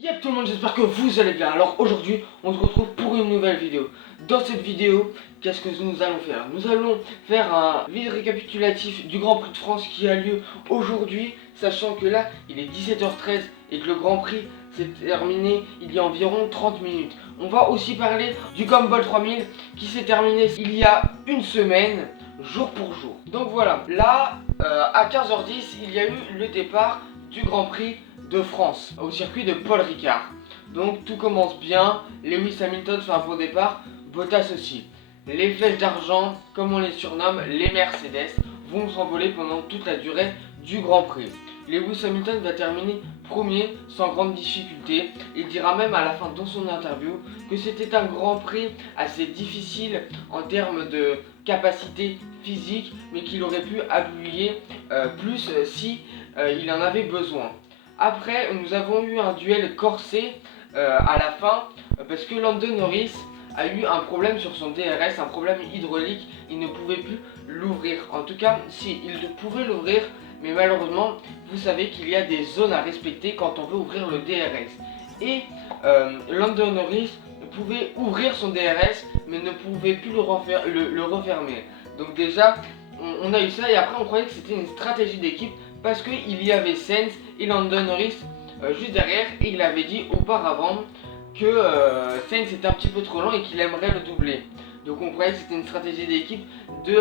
Yep tout le monde, j'espère que vous allez bien. Alors aujourd'hui, on se retrouve pour une nouvelle vidéo. Dans cette vidéo, qu'est-ce que nous allons faire? Nous allons faire un vide récapitulatif du Grand Prix de France qui a lieu aujourd'hui, sachant que là, il est 17h13 et que le Grand Prix s'est terminé il y a environ 30 minutes. On va aussi parler du Gumball 3000 qui s'est terminé il y a une semaine, jour pour jour. Donc voilà, là, à 15h10, il y a eu le départ du Grand Prix de France au circuit de Paul Ricard. Donc tout commence bien, Lewis Hamilton fait un bon départ, Bottas aussi. Les flèches d'argent, comme on les surnomme, les Mercedes, vont s'envoler pendant toute la durée du Grand Prix. Lewis Hamilton va terminer premier sans grande difficulté. Il dira même à la fin dans son interview que c'était un Grand Prix assez difficile en termes de capacité physique, mais qu'il aurait pu appuyer plus si il en avait besoin. Après, nous avons eu un duel corsé à la fin parce que Lando Norris a eu un problème sur son DRS, un problème hydraulique. Il ne pouvait plus l'ouvrir. En tout cas, si, il pouvait l'ouvrir, mais malheureusement, vous savez qu'il y a des zones à respecter quand on veut ouvrir le DRS. Et Lando Norris pouvait ouvrir son DRS, mais ne pouvait plus le refermer. Donc déjà, on a eu ça et après on croyait que c'était une stratégie d'équipe parce qu'il y avait Sainz et Lando Norris juste derrière et il avait dit auparavant que Sainz était un petit peu trop lent et qu'il aimerait le doubler. Donc on croyait que c'était une stratégie d'équipe de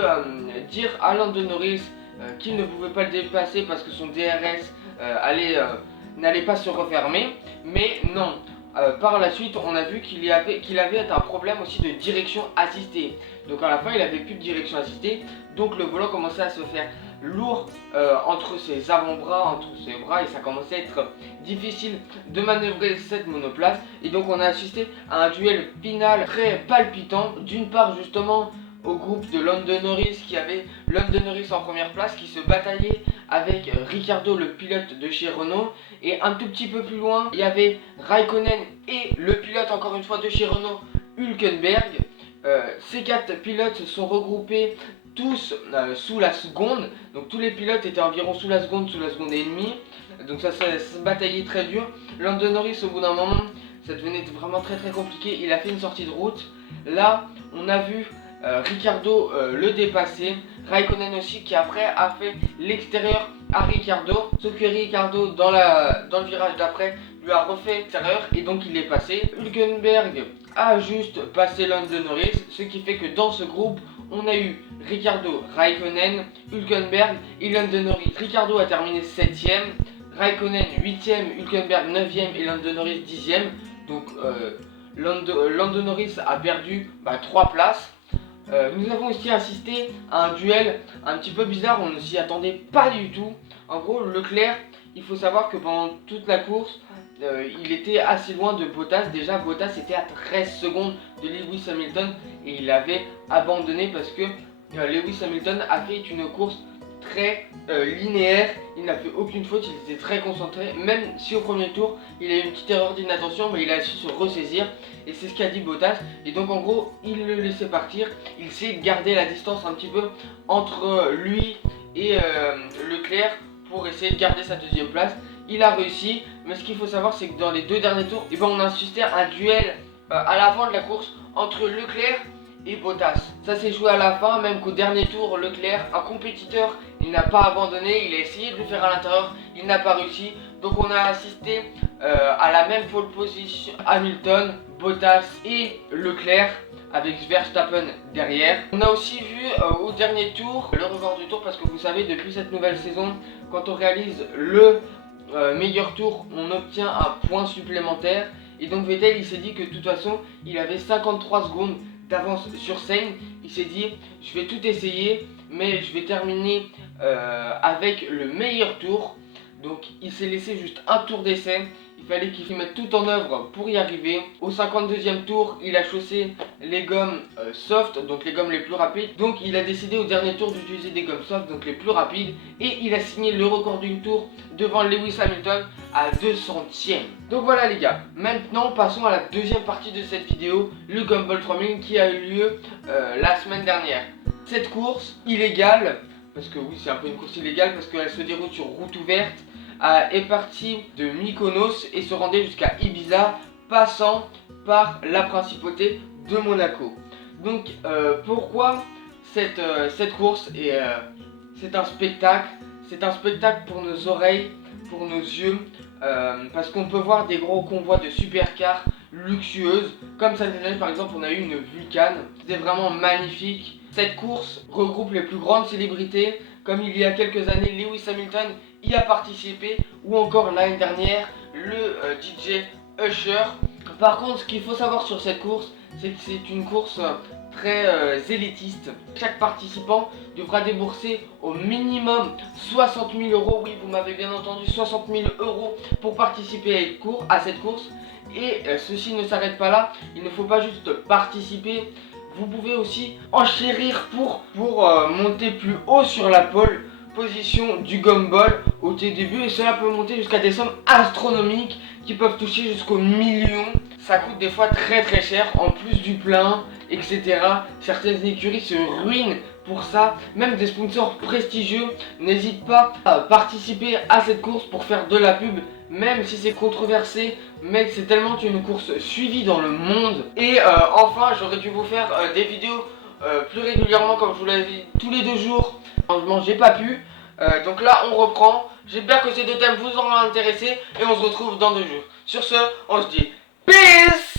dire à Lando Norris qu'il ne pouvait pas le dépasser parce que son DRS n'allait pas se refermer, mais non. Par la suite, on a vu qu'il avait un problème aussi de direction assistée. Donc à la fin, il avait plus de direction assistée, donc le volant commençait à se faire lourd entre ses avant-bras, entre ses bras, et ça commençait à être difficile de manœuvrer cette monoplace. Et donc on a assisté à un duel final très palpitant, d'une part justement au groupe de Lando Norris qui avait Lando Norris en première place qui se bataillait avec Ricciardo, le pilote de chez Renault, et un tout petit peu plus loin il y avait Raikkonen et le pilote encore une fois de chez Renault, Hülkenberg. Ces quatre pilotes se sont regroupés tous sous la seconde, donc tous les pilotes étaient environ sous la seconde et demie, donc ça se bataillait très dur. Lando Norris au bout d'un moment, ça devenait vraiment très compliqué, il a fait une sortie de route. Là on a vu Ricciardo le dépasser, Raikkonen aussi qui après a fait l'extérieur à Ricciardo, sauf que Ricciardo dans le virage d'après lui a refait l'extérieur et donc il est passé. Hülkenberg a juste passé Lando Norris, ce qui fait que dans ce groupe on a eu Ricciardo, Raikkonen, Hülkenberg et Lando Norris. Ricciardo a terminé 7ème, Raikkonen 8ème, Hülkenberg 9ème et Lando Norris 10ème. Donc Lando Norris a perdu 3 places. Nous avons aussi assisté à un duel un petit peu bizarre, on ne s'y attendait pas du tout. En gros, Leclerc, il faut savoir que pendant toute la course, il était assez loin de Bottas. Déjà, Bottas était à 13 secondes de Lewis Hamilton et il avait abandonné parce que Lewis Hamilton a fait une course très linéaire, il n'a fait aucune faute, il était très concentré, même si au premier tour il a eu une petite erreur d'inattention, mais il a su se ressaisir et c'est ce qu'a dit Bottas. Et donc en gros il le laissait partir, il sait garder la distance un petit peu entre lui et Leclerc pour essayer de garder sa deuxième place. Il a réussi, mais ce qu'il faut savoir c'est que dans les deux derniers tours, on a assisté à un duel à l'avant de la course entre Leclerc et Bottas. Ça s'est joué à la fin, même qu'au dernier tour, Leclerc, un compétiteur, il n'a pas abandonné, il a essayé de le faire à l'intérieur, il n'a pas réussi. Donc on a assisté à la même pole position, Hamilton, Bottas et Leclerc, avec Verstappen derrière. On a aussi vu au dernier tour le record du tour, parce que vous savez, depuis cette nouvelle saison, quand on réalise le meilleur tour, on obtient un point supplémentaire. Et donc Vettel il s'est dit que de toute façon il avait 53 secondes d'avance sur Sainz. Il s'est dit je vais tout essayer mais je vais terminer avec le meilleur tour. Donc il s'est laissé juste un tour d'essai. Il fallait qu'il mette tout en œuvre pour y arriver. Au 52e tour, il a chaussé les gommes soft, donc les gommes les plus rapides. Donc il a décidé au dernier tour d'utiliser des gommes soft, donc les plus rapides. Et il a signé le record du tour devant Lewis Hamilton à 200e. Donc voilà les gars, maintenant passons à la deuxième partie de cette vidéo, le Gumball 3000 qui a eu lieu la semaine dernière. Cette course illégale, parce que oui c'est un peu une course illégale parce qu'elle se déroule sur route ouverte, est parti de Mykonos et se rendait jusqu'à Ibiza, passant par la principauté de Monaco. Donc pourquoi cette course c'est un spectacle. C'est un spectacle pour nos oreilles, pour nos yeux, parce qu'on peut voir des gros convois de supercars luxueuses. Comme cette année par exemple on a eu une Vulcan, c'était vraiment magnifique. Cette course regroupe les plus grandes célébrités, comme il y a quelques années Lewis Hamilton y a participé, ou encore l'année dernière le DJ Usher. Par contre, ce qu'il faut savoir sur cette course, c'est que c'est une course très élitiste. Chaque participant devra débourser au minimum 60 000 euros. Oui, vous m'avez bien entendu, 60 000 euros pour participer à cette course. Et ceci ne s'arrête pas là. Il ne faut pas juste participer. Vous pouvez aussi enchérir pour monter plus haut sur la pole position du gumball au début, et cela peut monter jusqu'à des sommes astronomiques qui peuvent toucher jusqu'aux millions. Ça coûte des fois très très cher en plus du plein, etc. Certaines écuries se ruinent pour ça. Même des sponsors prestigieux n'hésitent pas à participer à cette course pour faire de la pub, même si c'est controversé, mais c'est tellement une course suivie dans le monde. Et enfin, j'aurais dû vous faire des vidéos plus régulièrement, comme je vous l'avais dit, tous les 2 jours. Franchement, j'ai pas pu. Donc là, on reprend. J'espère que ces 2 thèmes vous auront intéressé et on se retrouve dans 2 jours. Sur ce, on se dit peace.